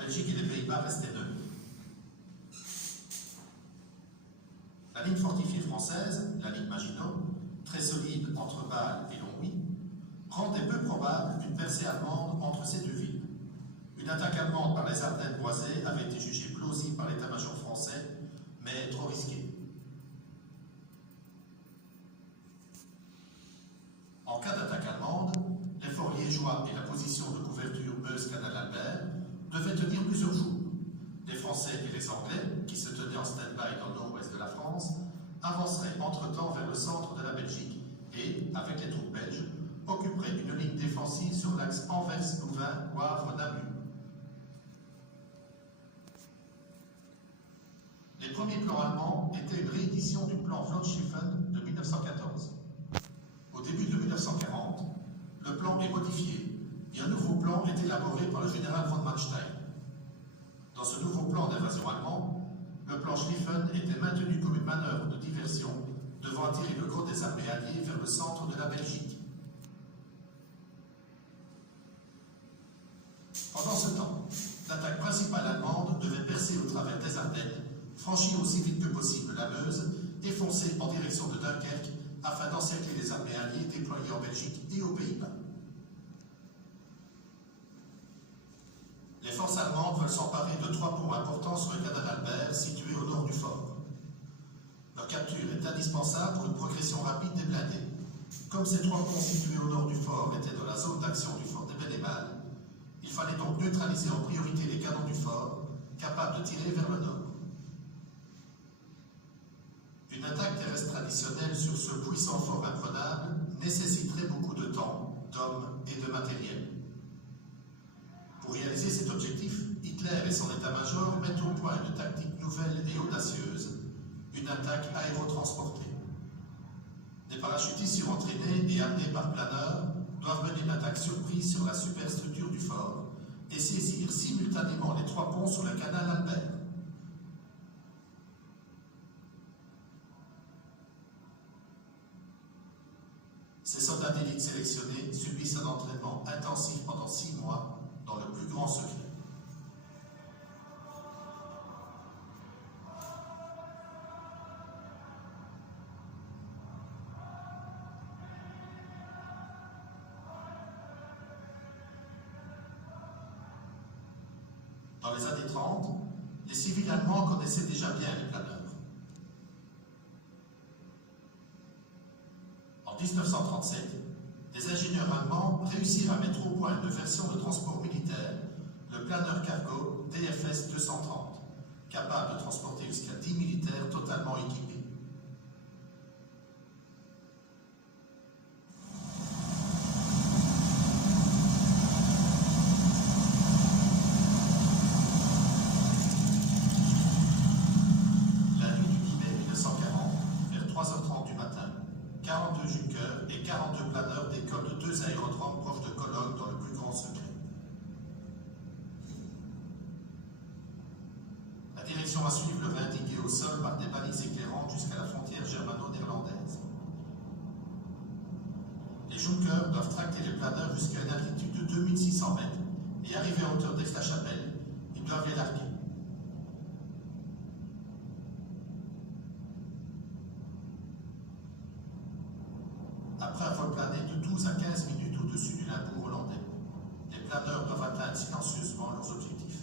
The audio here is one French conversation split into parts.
Belgique et les Pays-Bas restaient neutres. La ligne fortifiée française, la ligne Maginot, très solide entre Bâle et Longwy, rendait peu probable une percée allemande entre ces deux villes. Une attaque allemande par les Ardennes boisées avait été jugée plausible par l'état-major français, mais trop risquée. En cas d'attaque allemande, l'effort liégeois et la position de couverture Meuse-Canal-Albert devaient tenir plusieurs jours. Les Français et les Anglais, qui se tenaient en stand-by dans le nord-ouest de la France, avanceraient entre-temps vers le centre de la Belgique et, avec les troupes belges, occuperaient une ligne défensive sur l'axe Anvers-Louvain-Wavre-Namur. Les premiers plans allemands étaient une réédition du plan von Schlieffen de 1914. Au début de 1940, le plan est modifié et un nouveau plan est élaboré par le général von Manstein. Dans ce nouveau plan d'invasion allemand, le plan Schlieffen était maintenu comme une manœuvre de diversion devant attirer le gros des armées alliées vers le centre de la Belgique. Pendant ce temps, l'attaque principale allemande devait percer au travers des Ardennes, franchir aussi vite que possible la Meuse et foncer en direction de Dunkerque afin d'encercler les armées alliées déployées en Belgique et aux Pays-Bas. Les forces allemandes veulent s'emparer de 3 ponts importants sur le canal Albert, situés au nord du fort. Leur capture est indispensable pour une progression rapide des blindés. Comme ces 3 ponts situés au nord du fort étaient dans la zone d'action du fort des Belle-et-Mal, il fallait donc neutraliser en priorité les canons du fort, capables de tirer vers le nord. Une attaque terrestre traditionnelle sur ce puissant fort imprenable nécessiterait beaucoup de temps, d'hommes et de matériel. Pour réaliser cet objectif, Hitler et son état-major mettent au point une tactique nouvelle et audacieuse, une attaque aérotransportée. Des parachutistes surentraînés et amenés par planeurs doivent mener une attaque surprise sur la superstructure du fort et saisir simultanément les 3 ponts sur le canal Albert. Ces soldats d'élite sélectionnés subissent un entraînement intensif pendant 6 mois dans le plus grand secret. Dans les années 30, les civils allemands connaissaient déjà bien les planeurs. En 1937, des ingénieurs allemands réussirent à mettre au point une version de transport militaire, le planeur cargo DFS 230, capable de transporter jusqu'à 10 militaires totalement équipés. La nuit du 10 mai 1940, vers 3h30 du matin, 42 Junkers et 42 planeurs décollent de 2 aérodromes proches de Cologne dans le plus grand secret. La direction à suivre leur est indiquée au sol par des balises éclairantes jusqu'à la frontière germano-néerlandaise. Les Junkers doivent tracter les planeurs jusqu'à une altitude de 2600 mètres et arriver à hauteur d'Aix-la-Chapelle, ils doivent les larguer. Après avoir plané de 12 à 15 minutes au-dessus du Limbourg hollandais, les planeurs doivent atteindre silencieusement leurs objectifs.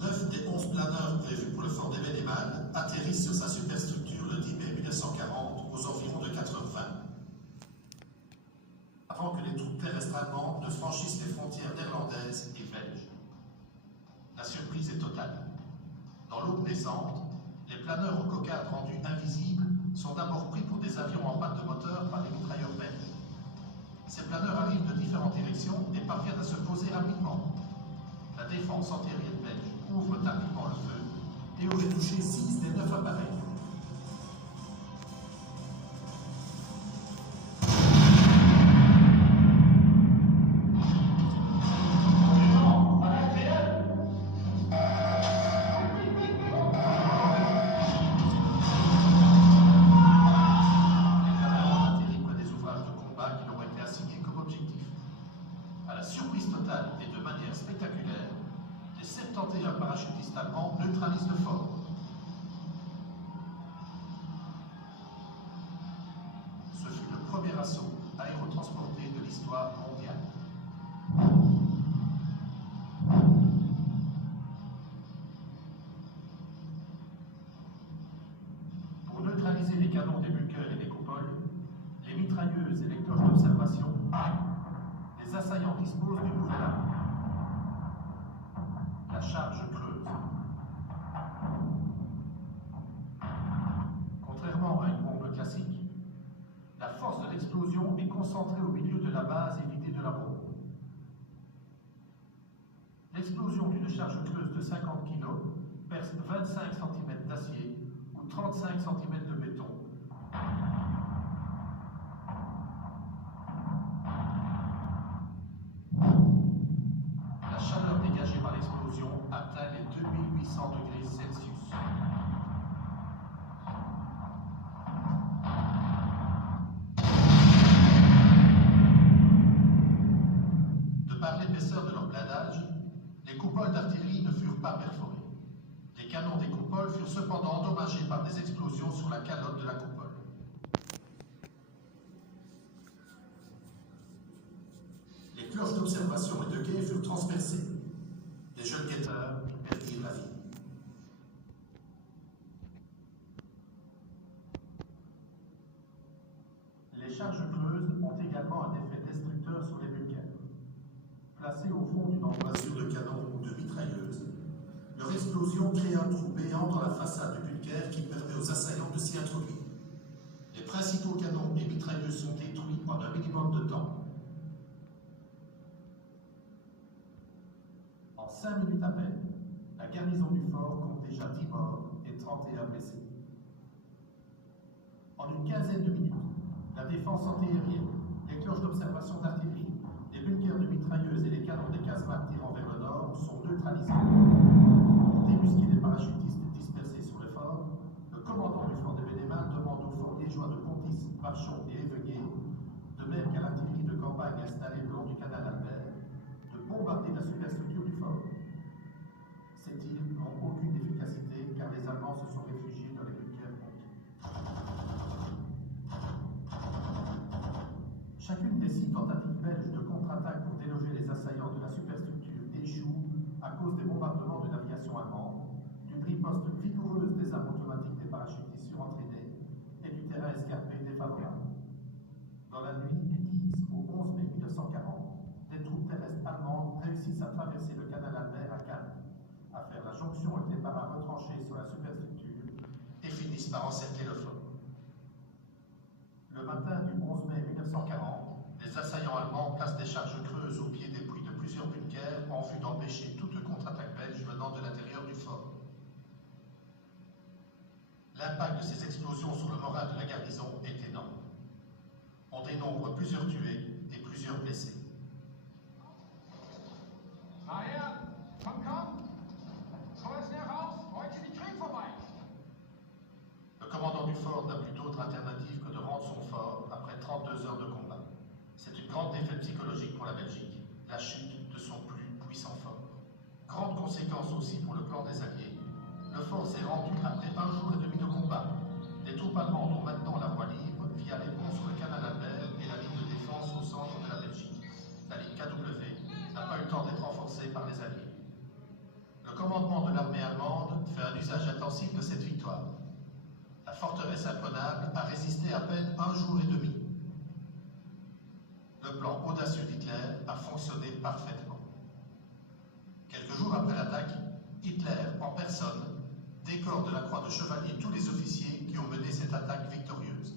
9 des 11 planeurs prévus pour le fort des Belle-et-Mal atterrissent sur sa superstructure le 10 mai 1940 aux environs de 4h20, avant que les troupes terrestres allemandes ne franchissent les frontières néerlandaises et belges. La surprise est totale. Dans l'aube naissante, les planeurs aux cocardes rendus invisibles sont d'abord pris pour des avions en panne de moteur par les mitrailleurs belges. Ces planeurs arrivent de différentes directions et parviennent à se poser rapidement. La défense antérieur belge ouvre tardivement le feu et aurait touché 6 des 9 appareils. À la surprise totale et de manière neutralise le fort. Ce fut le premier assaut aérotransporté de l'histoire mondiale. Pour neutraliser les canons des bunkers et des coupoles, les mitrailleuses et les cloches d'observation, les assaillants disposent d'une nouvelle arme, la charge creuse. Contrairement à une bombe classique, la force de l'explosion est concentrée au milieu de la base et vidée de la bombe. L'explosion d'une charge creuse de 50 kg perce 25 cm d'acier ou 35 cm de béton. La chaleur dégagée par l'explosion atteint les 2800 degrés Celsius. De par l'épaisseur de leur blindage, les coupoles d'artillerie ne furent pas perforées. Les canons des coupoles furent cependant endommagés par des explosions sur la calotte de la coupole. Les cloches d'observation et de guet furent transpercées. Les jeunes guetteurs perdirent la vie. Les charges creuses ont également un effet destructeur sur les bunkers. Placés au fond d'une embrasure de canon ou de mitrailleuse, leur explosion crée un trou béant dans la façade du bunker qui permet aux assaillants de s'y introduire. Les principaux canons et mitrailleuses sont détruits en un minimum de temps. En 5 minutes à peine, la garnison du fort compte déjà 10 morts et 31 blessés. En une quinzaine de minutes, la défense antiaérienne, les cloches d'observation d'artillerie, les bunkers de mitrailleuses et les canons des casemates tirant vers le nord sont neutralisés. Pour débusquer les parachutistes dispersés sur le fort, le commandant du fort de Bénémal demande aux forts liégeois de Pontis, Marchon et Évenier, de même qu'à l'artillerie de campagne installée le long du canal Albert, de bombarder la superstructure du fort. Ces tirs n'ont aucune efficacité car les Allemands se sont réfugiés dans les bunkers conquis. Chacune des 6 tentatives belges de contre-attaque pour déloger les assaillants de la superstructure échoue à cause des bombardements de l'aviation allemande, d'une riposte vigoureuse des armes automatiques des parachutistes surentraînés et du terrain escarpé défavorable. Dans la nuit du 10 au 11 mai 1940, des troupes terrestres allemandes réussissent à traverser le canal Albert à Cannes, à faire la jonction avec les paras retranchés sur la superstructure et finissent par encercler le fort. Le matin du 11 mai 1940, les assaillants allemands placent des charges creuses au pied des puits de plusieurs bunkers en vue d'empêcher toute contre-attaque belge venant de l'intérieur du fort. L'impact de ces explosions sur le moral de la garnison est énorme. On dénombre plusieurs tués et plusieurs blessés. Le commandant du fort n'a plus d'autre alternative que de rendre son fort après 32 heures de combat. C'est une grande défaite psychologique pour la Belgique, la chute de son plus puissant fort. Grande conséquence aussi pour le plan des Alliés. Le fort s'est rendu après 1 jour et demi de combat. Les troupes allemandes ont maintenant la voie libre via les ponts sur le canal Albert et la ligne de défense au centre de la Belgique. La ligne KW n'a pas eu le temps d'être renforcée par les Alliés. Le commandement de l'armée allemande fait un usage intensif de cette victoire. La forteresse imprenable a résisté à peine 1 jour et demi. Le plan audacieux d'Hitler a fonctionné parfaitement. Quelques jours après l'attaque, Hitler, en personne, décore de la croix de chevalier tous les officiers qui ont mené cette attaque victorieuse.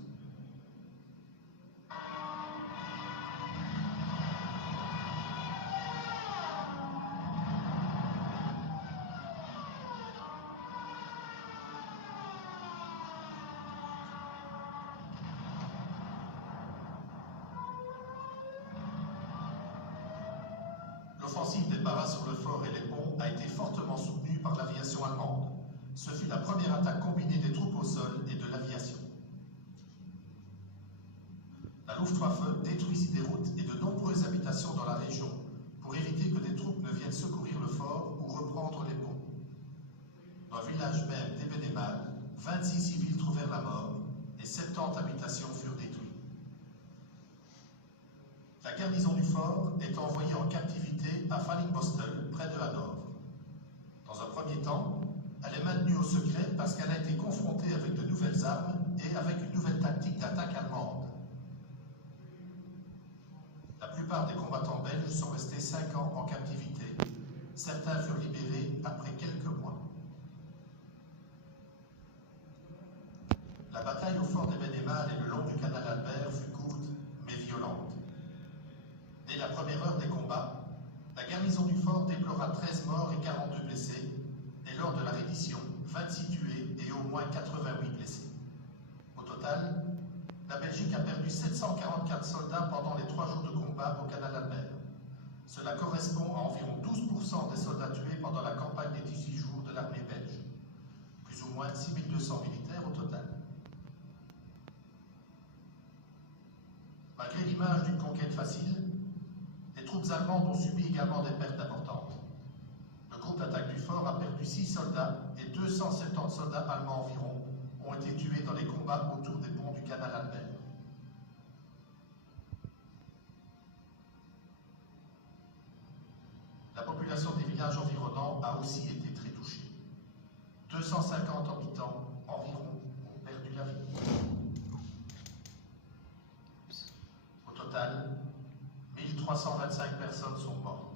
L'offensive des paras sur le fort et les ponts a été fortement soutenue par l'aviation allemande. Ce fut la première attaque combinée des troupes au sol et de l'aviation. La Luftwaffe détruisit des routes et de nombreuses habitations dans la région pour éviter que des troupes ne viennent secourir le fort ou reprendre les ponts. Dans le village même d'Ebenemal, 26 civils trouvèrent la mort et 70 habitations furent détruites. La garnison du fort est envoyée en captivité à Fallingbostel, près de Hanovre. Dans un premier temps, elle est maintenue au secret parce qu'elle a été confrontée avec de nouvelles armes et avec une nouvelle tactique d'attaque allemande. La plupart des combattants belges sont restés 5 ans en captivité. Certains furent libérés après quelques mois. La bataille au fort d'Ebenemal et le long du canal Albert fut courte mais violente. Dès la première heure des combats, la garnison du fort déplora 13 morts et 42 blessés, et lors de la reddition, 26 tués et au moins 88 blessés. Au total, la Belgique a perdu 744 soldats pendant les 3 jours de combat au canal Albert. Cela correspond à environ 12% des soldats tués pendant la campagne des 18 jours de l'armée belge, plus ou moins 6200 militaires au total. Malgré l'image d'une conquête facile, les troupes allemandes ont subi également des pertes importantes. Le groupe d'attaque du fort a perdu 6 soldats et 270 soldats allemands environ ont été tués dans les combats autour des ponts du canal Albert. La population des villages environnants a aussi été très touchée. 250 habitants environ ont perdu la vie. Au total, 1325 personnes sont mortes.